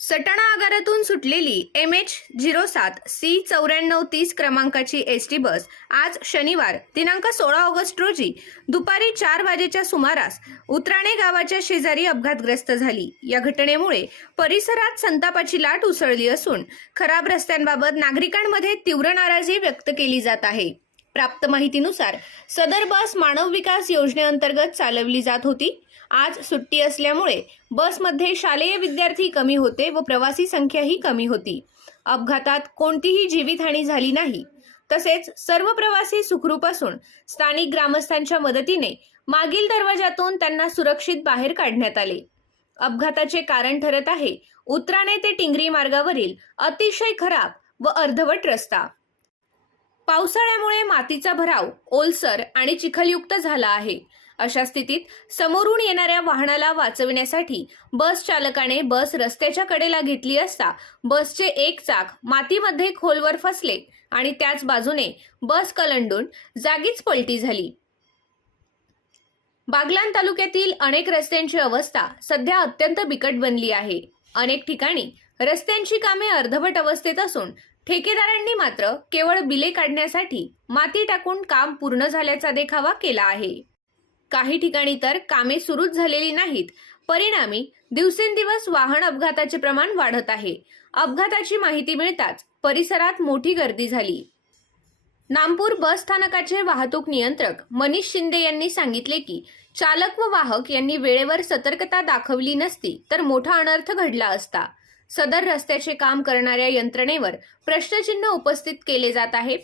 सटाणा आगारातून सुटलेली M H zero सात सी चौऱ्याण्णव तीस क्रमांकाची एस टी बस आज शनिवार दिनांक सोळा ऑगस्ट रोजी दुपारी चार वाजेच्या सुमारास उत्राणे गावाच्या शेजारी अपघातग्रस्त झाली. या घटनेमुळे परिसरात संतापाची लाट उसळली असून खराब रस्त्यांबाबत नागरिकांमध्ये तीव्र नाराजी व्यक्त केली जात आहे. प्राप्त माहितीनुसार सदर बस मानव विकास योजनेअंतर्गत चालवली जात होती. आज सुट्टी असल्यामुळे बसमध्ये शालेय विद्यार्थी कमी होते व प्रवासी संख्याही कमी होती. अपघातात कोणतीही जीवितहानी झाली नाही. तसेच सर्व प्रवासी सुखरूप असून स्थानिक ग्रामस्थांच्या मदतीने मागील दरवाजातून त्यांना सुरक्षित बाहेर काढण्यात आले. अपघाताचे कारण ठरत आहे उत्राणे ते टिंगरी मार्गावरील अतिशय खराब व अर्धवट रस्ता. पावसाळ्यामुळे मातीचा भराव ओलसर आणि चिखलयुक्त झाला आहे. अशा स्थितीत समोरून येणाऱ्या वाहनाला वाचविण्यासाठी बस चालकाने बस रस्त्याच्या कडेला घेतली असता बसचे एक चाक मातीमध्ये खोलवर फसले आणि त्याच बाजूने बस कलंडून जागीच पलटी झाली. बागलान तालुक्यातील अनेक रस्त्यांची अवस्था सध्या अत्यंत बिकट बनली आहे. अनेक ठिकाणी रस्त्यांची कामे अर्धवट अवस्थेत असून ठेकेदारांनी मात्र केवळ बिले काढण्यासाठी माती टाकून काम पूर्ण झाल्याचा देखावा केला आहे. काही ठिकाणी तर कामे सुरूच झालेली नाहीत. परिणामी दिवसेंदिवस वाहन अपघाताचे प्रमाण वाढत आहे. अपघाताची माहिती मिळताच परिसरात मोठी गर्दी झाली. नामपूर बस स्थानकाचे वाहतूक नियंत्रक मनीष शिंदे यांनी सांगितले की चालक व वाहक यांनी वेळेवर सतर्कता दाखवली नसती तर मोठा अनर्थ घडला असता. सदर रस्त्याचे काम करणाऱ्या यंत्रणेवर प्रश्नचिन्ह उपस्थित केले जात आहे.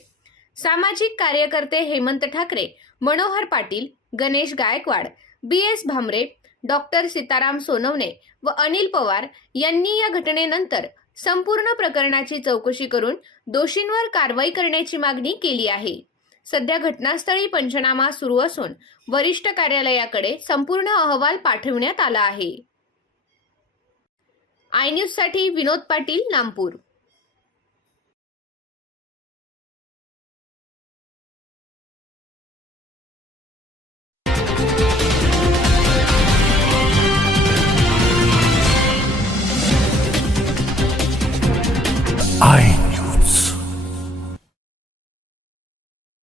सामाजिक कार्यकर्ते Hemant Thackeray Manohar Patil Ganesh Gaikwad B S Bhamre doctor Sitaram Sonawane व अनिल पवार यांनी या घटनेनंतर संपूर्ण प्रकरणाची चौकशी करून दोषींवर कारवाई करण्याची मागणी केली आहे. सध्या घटनास्थळी पंचनामा सुरू असून वरिष्ठ कार्यालयाकडे संपूर्ण अहवाल पाठवण्यात आला आहे. आय न्यूजसाठी विनोद पाटील नामपूर.